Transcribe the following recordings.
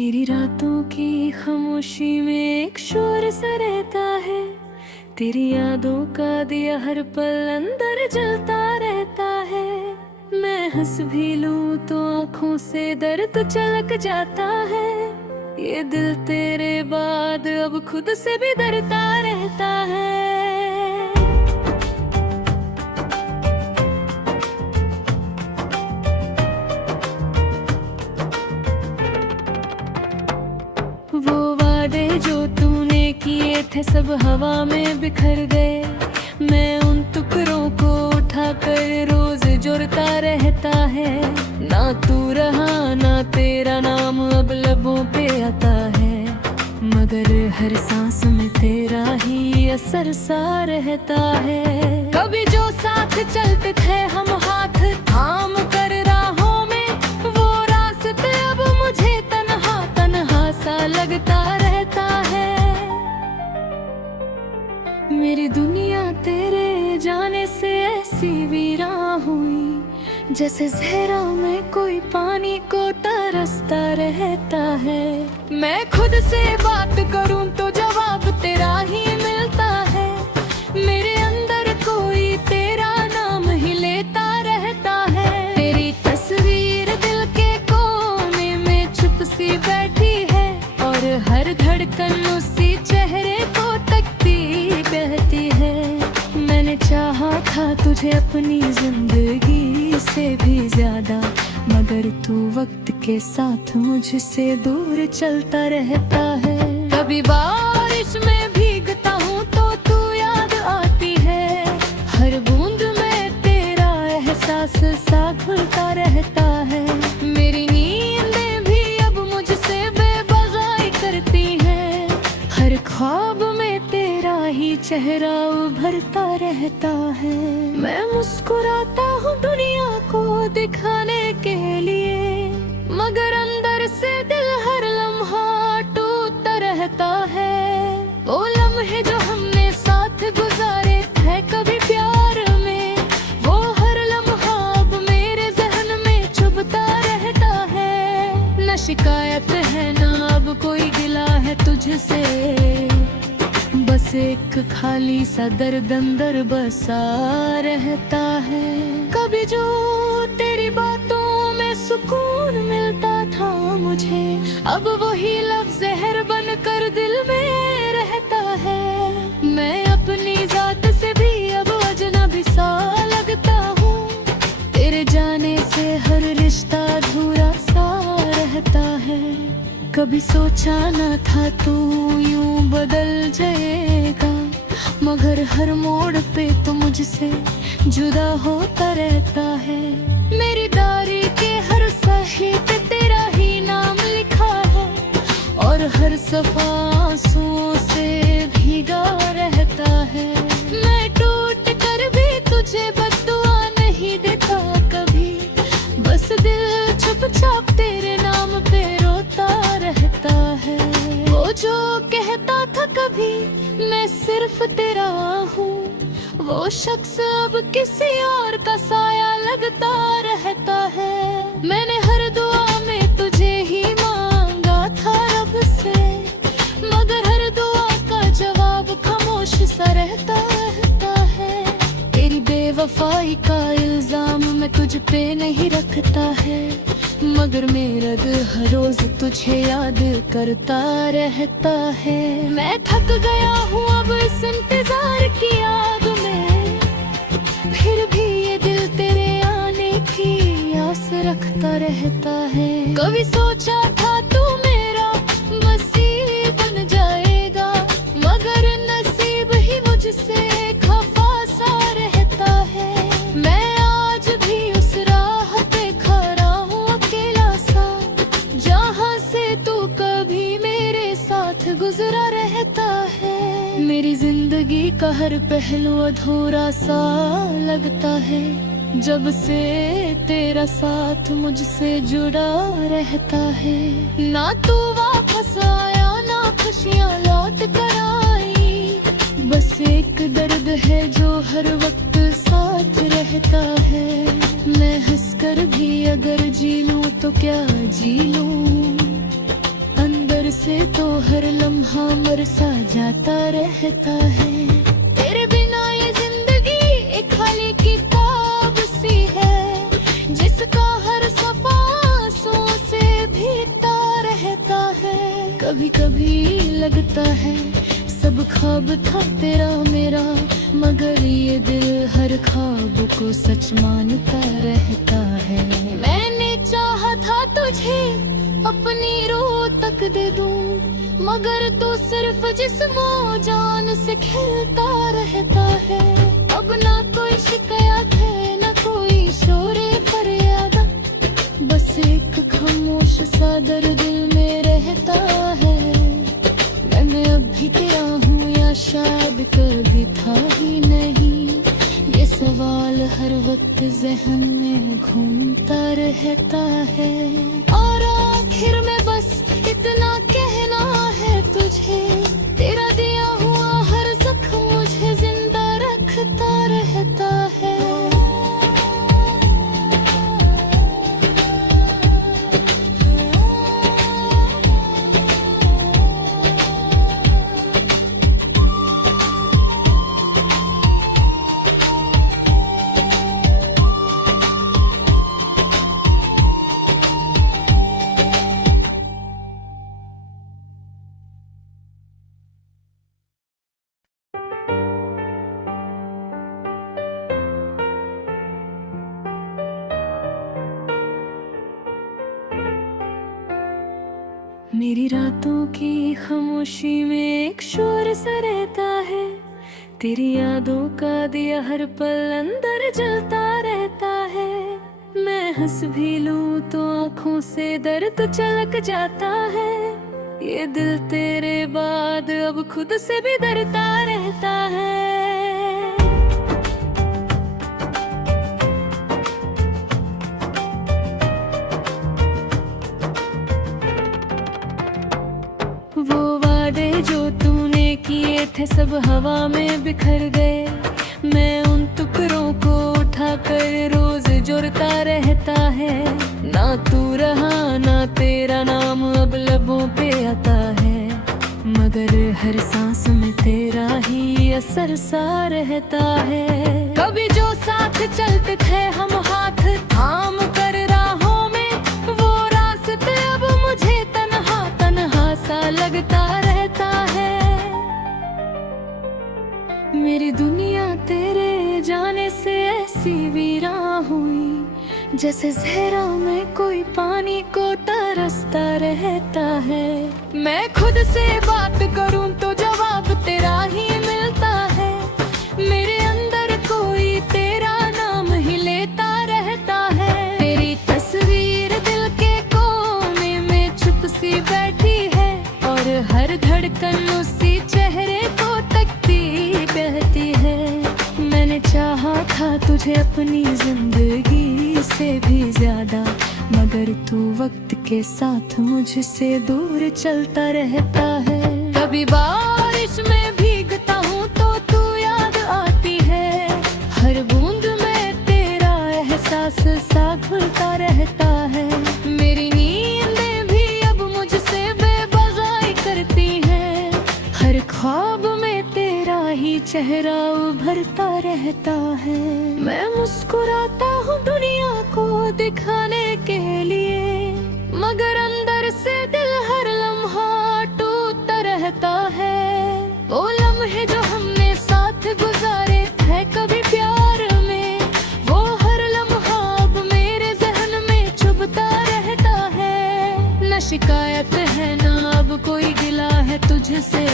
मेरी रातों की खामोशी में एक शोर सा रहता है। तेरी यादों का दिया हर पल अंदर जलता रहता है। मैं हंस भी लूं तो आंखों से दर्द चलक जाता है। ये दिल तेरे बाद अब खुद से भी डरता रहता है। वो वादे जो तूने किए थे सब हवा में बिखर गए। मैं उन टुकड़ों को उठाकर रोज जोड़ता रहता है। ना तू रहा ना तेरा नाम अब लबों पे आता है, मगर हर सांस में तेरा ही असर सा रहता है। कभी जो साथ चलते थे हम हाथ थाम कर राहों में, वो रास्ते अब मुझे तन्हा तन्हा सा लगता रहता है। मेरी दुनिया तेरे जाने से ऐसी वीरान हुई, जैसे ज़हरा में कोई पानी को तरसता रहता है। मैं खुद से बात करूं तो जवाब तेरा ही मिलता है। मेरे अंदर कोई तेरा नाम ही लेता रहता है। तेरी तस्वीर दिल के कोने में चुप सी बैठी है, और हर धड़कन उसी चेहरे को तकती बहती है। मैंने चाहा था तुझे अपनी जिंदगी से भी ज्यादा, मगर तू वक्त के साथ मुझसे दूर चलता रहता है। कभी बारिश में भीगता हूँ तो तू याद आती है। हर बूंद में तेरा एहसास सा घुलता रहता है। मेरी नींदें भी अब मुझसे बेबगाई करती हैं। हर ख्वाब में तेरा ही चेहरा उभरता रहता है। मैं मुस्कुराता हूँ दुनिया को दिखाने के लिए, मगर अंदर से दिल हर लम्हा टूटता रहता है। वो लम्हे जो हमने साथ गुजारे थे कभी प्यार में, वो हर लम्हा अब मेरे जहन में चुभता रहता है। न शिकायत है न अब कोई गिला है तुझसे, बस एक खाली सा दर्द अंदर बसा रहता है। कभी जो तेरी बातों में सुकून मिलता था मुझे, अब वही लफ्ज़ ज़हर बनकर दिल में रहता है। मैं अपनी जात से भी अब अजनबी सा लगता हूँ। तेरे जाने से हर रिश्ता अधूरा सा रहता है। कभी सोचा न था तू यूं बदल जाएगा, मगर हर मोड़ पे तो मुझसे जुदा होता रहता है। मेरी डायरी के हर सही पे तेरा ही नाम लिखा है, और हर सफा आंसुओं से भीगा रहता है। मैं टूट कर भी तुझे बद्दुआ नहीं देता कभी, बस दिल चुपचाप तेरे नाम पे रोता रहता है। वो जो कहता था कभी मैं सिर्फ तेरा हूँ, वो शख्स अब किसी और का साया लगता रहता है। मैंने हर दुआ में तुझे ही मांगा था रब से, मगर हर दुआ का जवाब खामोश सा रहता है। तेरी बेवफाई का इल्जाम मैं तुझ पे नहीं रखता है, मगर मेरा दिल हर रोज तुझे याद करता रहता है। मैं थक गया हूँ अब इस इंतजार की आग में, फिर भी ये दिल तेरे आने की आस रखता रहता है। कभी सोचा था तू मेरा मसीह बन जाएगा, मगर नसीब ही मुझसे खफा सा रहता है। मैं आज भी उस राह पे खड़ा हूँ अकेला सा, जहाँ से तू कभी मेरे साथ गुजरा रहता है। मेरी जिंदगी का हर पहलू अधूरा सा लगता है, जब से तेरा साथ मुझसे जुड़ा रहता है। ना तू वापस आया ना खुशियाँ लौट कर आई, बस एक दर्द है जो हर वक्त साथ रहता है। मैं हंसकर भी अगर जी लूं तो क्या जी लूं, से तो हर लम्हा मरसा जाता रहता है। तेरे बिना ये जिंदगी एक खाली किताब सी है, जिसका हर सफा आंसुओं से भीगता रहता है। कभी कभी लगता है सब ख्वाब था तेरा मेरा, मगर ये दिल हर ख्वाब को सच मानता रहता है। मैंने चाहा था तुझे अपनी रूह तक दे दूं, मगर तू सिर्फ जिस्मो जान से खेलता रहता है। अब ना कोई शिकायत है ना कोई शोरे फरियाद, बस एक खामोश सा दर्द दिल में रहता है। मैं अब भी तेरा हूँ या शायद कभी था ही नहीं, ये सवाल हर वक्त ज़हन में घूमता रहता है। और आखिर में बस इतना कहना है तुझे, तेरा दिया हुआ हर जख्म मुझे जिंदा रखता रहता है। मेरी रातों की खामोशी में एक शोर सा रहता है, तेरी यादों का दिया हर पल अंदर जलता रहता है। मैं हंस भी लूं तो आंखों से दर्द चलक जाता है, ये दिल तेरे बाद अब खुद से भी डरता रहता है। वो वादे जो तूने किए थे सब हवा में बिखर गए, मैं उन टुकड़ों को उठाकर रोज जोड़ता रहता है। ना तू रहा ना तेरा नाम अब लबों पे आता है, मगर हर सांस में तेरा ही असर सा रहता है। कभी जो साथ चलते थे हम हाथ थाम कर राहों में, वो रास्ते अब मुझे तन्हा तन्हा सा लगता रहता है। मेरी दुनिया तेरे जाने से ऐसी वीरान हुई, जैसे ज़हरा में कोई पानी को तरसता रहता है। मैं खुद से बात करूं तो जवाब तेरा ही मिलता है, मेरे अंदर कोई तेरा नाम ही लेता रहता है। तेरी तस्वीर दिल के कोने में छुप सी बैठी है, और हर धड़कन उसी चेहरे को तकती बहती है। मैंने चाहा था तुझे अपनी जिंदगी से भी ज्यादा, मगर तू वक्त के साथ मुझसे दूर चलता रहता है। कभी बारिश में भीगता हूँ तो तू याद आती है, हर बूंद में तेरा एहसास सा घुलता रहता है। मेरी नींदें भी अब मुझसे बेबजाई करती हैं, हर ख्वाब में तेरा ही चेहरा उभरता रहता है। मैं मुस्कुराता हूँ दुनिया को दिखाने के लिए, मगर अंदर से दिल हर लम्हा टूटता रहता है। वो लम्हे जो हमने साथ गुजारे थे कभी प्यार में, वो हर लम्हा अब मेरे ज़हन में चुभता रहता है। न शिकायत है ना अब कोई गिला है तुझसे,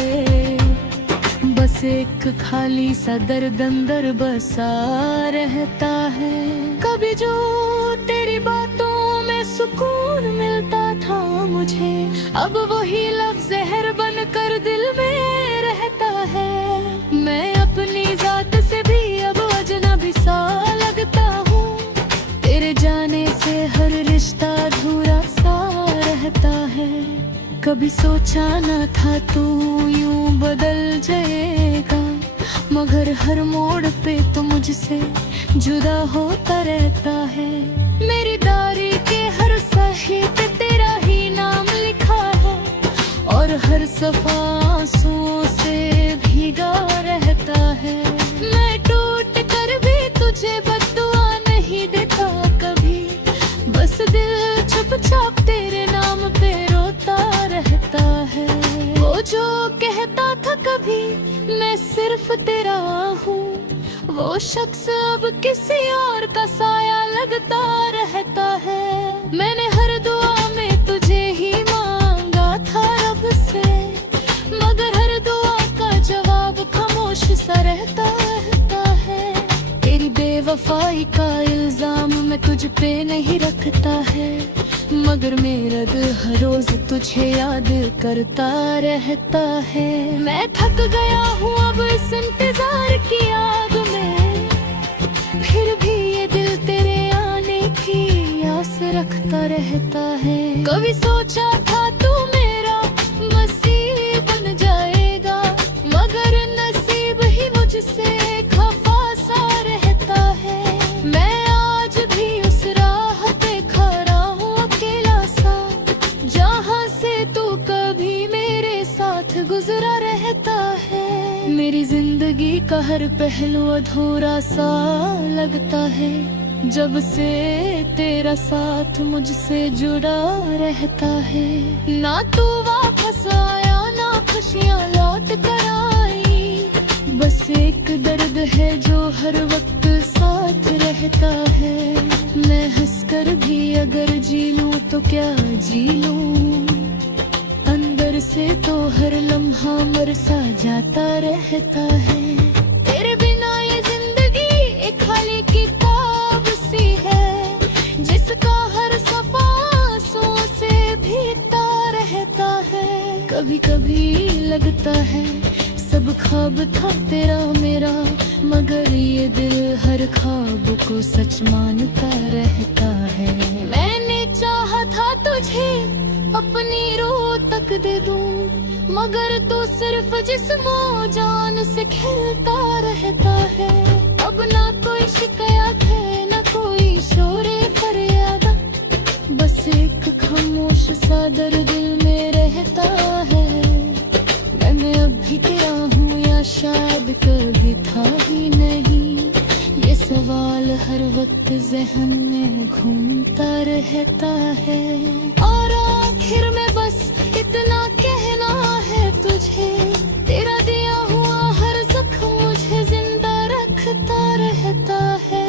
बस एक खाली सा दर्द अंदर बसा रहता है। कभी जो तेरी बातों में सुकून मिलता था मुझे, अब वही लफ्ज़ ज़हर बनकर दिल में रहता है। मैं अपनी जात से भी अब अजनबी सा लगता हूँ, तेरे जाने से हर रिश्ता अधूरा सा रहता है। कभी सोचा न था तू यूं बदल जाएगा, मगर हर मोड़ पे तो मुझसे जुदा होता रहता है। मेरी डायरी के हर सही पे तेरा ही नाम लिखा है, और हर सफा आंसुओं से भीगा रहता है। मैं टूट कर भी तुझे बद्दुआ नहीं देता कभी, बस दिल चुपचाप तेरे नाम पे रोता रहता है। वो जो कहता था कभी मैं सिर्फ तेरा हूँ, वो शख्स अब किसी और का साया लगता रहता है। मैंने हर दुआ में तुझे ही मांगा था रब से, मगर हर दुआ का जवाब खामोश सा रहता है। तेरी बेवफाई का इल्जाम मैं तुझ पे नहीं रखता है, मगर मेरा दिल हर रोज तुझे याद करता रहता है। मैं थक गया हूँ अब इस इंतजार की आग में, फिर भी ये दिल तेरे आने की आस रखता रहता है। कभी सोचा था तू मेरा मसीह बन जाएगा, मगर नसीब ही मुझसे खफा सा रहता है। मैं आज भी उस राह पे खड़ा हूँ अकेला सा, जहाँ से तू कभी मेरे साथ गुजरा रहता है। मेरी जिंदगी का हर पहलू अधूरा सा लगता है, जब से तेरा साथ मुझसे जुड़ा रहता है। ना तू वापस आया ना खुशियाँ लौट कर आई, बस एक दर्द है जो हर वक्त साथ रहता है। मैं हंसकर भी अगर जी लूं तो क्या जी लूं, अंदर से तो हर लम्हा मर सा जाता रहता है। तेरे बिना ये जिंदगी एक खाली किताब सी है, जिसका हर सफा आंसुओं से भीगता रहता है। कभी कभी लगता है सब ख्वाब था तेरा मेरा, मगर ये दिल हर ख्वाब को सच मानता रहता है। मैंने चाहा था तुझे अपनी रूह तक दे दूं, मगर तू सिर्फ जिस्मो जान से खेलता रहता है। अब ना कोई शिकायत है ना कोई शोरे फरियाद, बस एक खामोश सा दर्द दिल में रहता है। मैं अब भी तेरा हूँ या शायद कभी था ही नहीं, ये सवाल हर वक्त जहन में घूमता रहता है। और आखिर में बस इतना कहना है तुझे, तेरा दिया हुआ हर जख्म मुझे जिंदा रखता रहता है।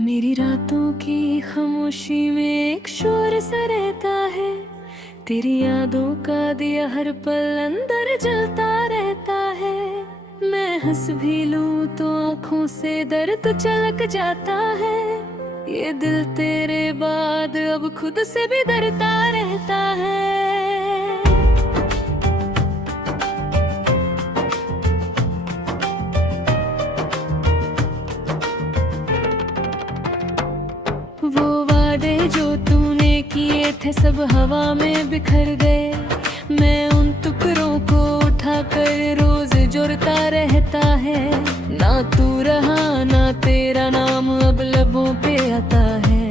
मेरी रातों की खामोशी में एक शोर सा रहता है, तेरी यादों का दिया हर पल अंदर जलता रहता है। मैं हंस भी लूं तो आँखों से दर्द चलक जाता है, ये दिल तेरे बाद अब खुद से भी डरता रहता है। वो वादे जो तूने किए थे सब हवा में बिखर गए, मैं उन टुकड़ों को उठाकर रोज जोड़ता रहता है। ना तू रहा ना तेरा नाम अब लबों पे आता है,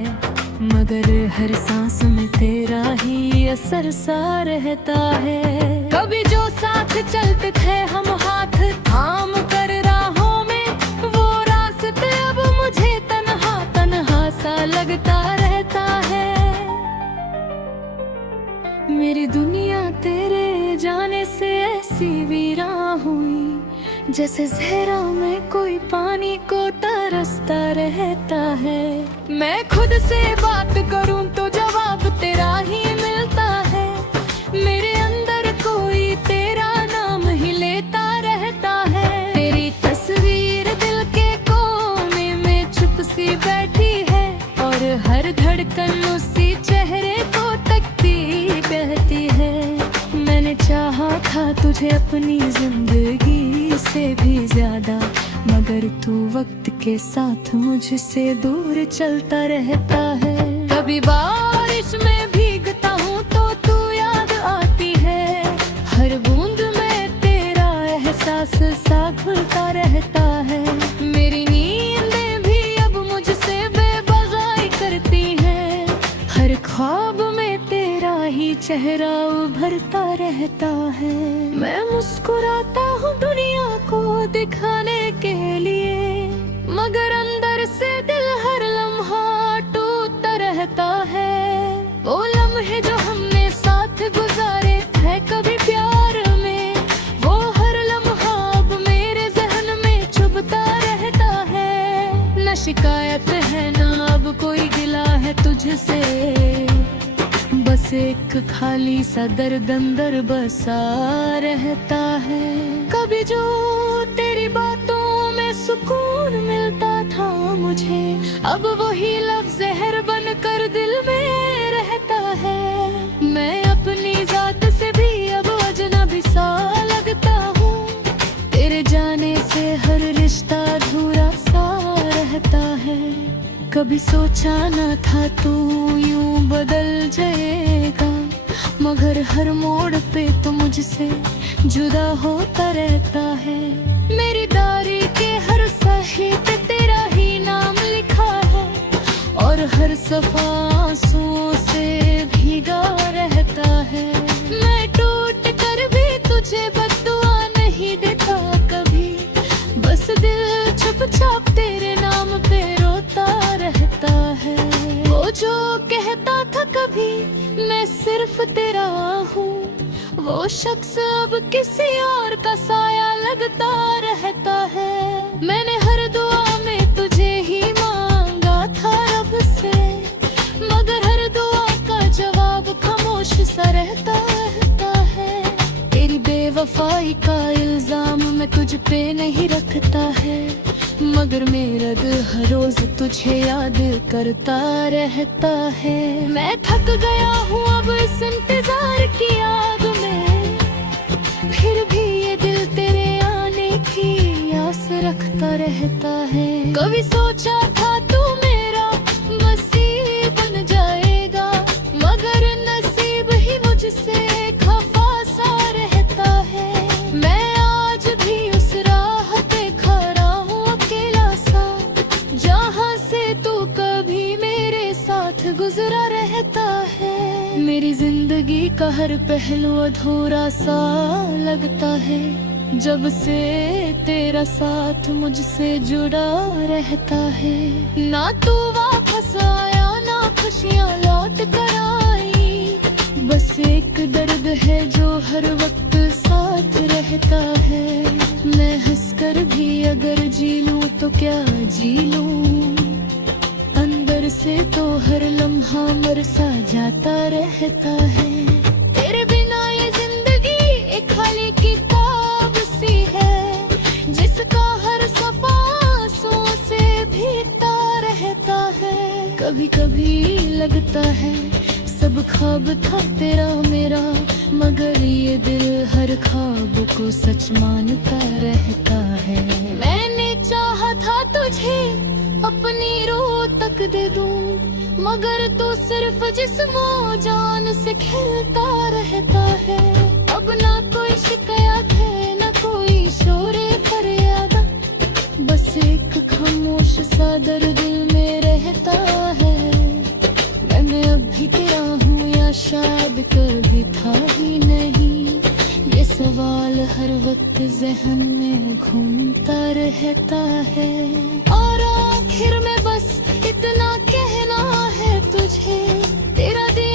मगर हर सांस में तेरा ही असर सा रहता है। कभी जो साथ चलते थे हम हाथ थाम कर राहों में, वो रास्ते अब मुझे तन्हा तन्हा सा लगता रहता है। मेरी दुनिया तेरे जाने से ऐसी वीरान हुई, जैसे ज़हरा में कोई पानी को तरसता रहता है। मैं खुद से बात करूं तो जवाब तेरा ही मिलता है, मेरे अंदर कोई तेरा नाम ही लेता रहता है। तेरी तस्वीर दिल के कोने में चुप सी बैठी है, था तुझे अपनी जिंदगी से भी ज्यादा, मगर तू वक्त के साथ मुझसे दूर चलता रहता है। कभी बारिश में भीगता हूँ तो तू याद आती है, हर बूंद में तेरा एहसास सा घुलता रहता है। मेरी नींदें भी अब मुझसे बेबजाई करती हैं, हर ख्वाब में तेरा ही चेहरा उभरता रहता है। मैं मुस्कुराता हूँ दुनिया को दिखाने के लिए, मगर अंदर से दिल हर लम्हा टूटता रहता है। वो लम्हे जो हमने साथ गुजारे थे कभी प्यार में, वो हर लम्हा अब मेरे जहन में चुभता रहता है। न शिकायत है न अब कोई गिला है तुझसे, बस एक खाली सा दर्द अंदर बसा रहता है। कभी जो तेरी बातों में सुकून मिलता था मुझे, अब वही लफ्ज़ ज़हर बनकर दिल में रहता है। मैं अपनी जात से भी अब अजनबी सा लगता हूँ, तेरे जाने से हर रिश्ता अधूरा सा रहता है। कभी सोचा न था तू यूं बदल जाएगा, मगर हर मोड़ पे तो मुझसे जुदा होता रहता है। मेरी डायरी के हर सही पे तेरा ही नाम लिखा है, और हर सफा आंसुओं से भीगा रहता है। मैं टूट कर भी तुझे बद्दुआ नहीं देता कभी, बस दिल चुपचाप तेरे नाम पे रोता रहता है। वो जो कहता था कभी मैं सिर्फ तेरा हूँ, वो शख्स अब किसी और का साया लगता रहता है। मैंने हर दुआ में तुझे ही मांगा था रब से, मगर हर दुआ का जवाब खामोश सा रहता है। तेरी बेवफाई का इल्जाम मैं तुझ पे नहीं रखता है, मगर मेरा दिल हर रोज तुझे याद करता रहता है। मैं थक गया हूँ अब इस इंतजार की आग में, फिर भी ये दिल तेरे आने की आस रखता रहता है। कभी सोचा था तू मेरा नसीब बन जाएगा, मगर नसीब ही मुझसे खफा सा रहता है। मैं आज भी उस राह पे खड़ा हूँ अकेला सा, जहाँ से तू कभी मेरे साथ गुजरा रहता है। मेरी जिंदगी का हर पहलू अधूरा सा लगता है, जब से तेरा साथ मुझसे जुड़ा रहता है। ना तू वापस आया ना खुशियाँ लौट कर आई, बस एक दर्द है जो हर वक्त साथ रहता है। मैं हंसकर भी अगर जी लूं तो क्या जी लूं, अंदर से तो हर लम्हा मर सा जाता रहता है। तेरे बिना ये जिंदगी एक खाली किताब सी है, जिसका हर सफा आंसुओं से भीगता रहता है। कभी कभी लगता है सब ख्वाब था तेरा मेरा, मगर ये दिल हर ख्वाब को सच मानता रहता है। मैंने चाहा था तुझे अपनी रूह तक दे दूं, मगर तू सिर्फ जिस्मो जान से खेलता रहता है। अब ना कोई शिकायत है ना कोई शोरे फरियाद, बस एक खामोश सा दर्द दिल में रहता है। मैं अब भी तेरा हूँ या शायद कभी था ही नहीं, ये सवाल हर वक्त ज़हन में घूमता रहता है। और आखिर में बस इतना कहना है तुझे, तेरा दिल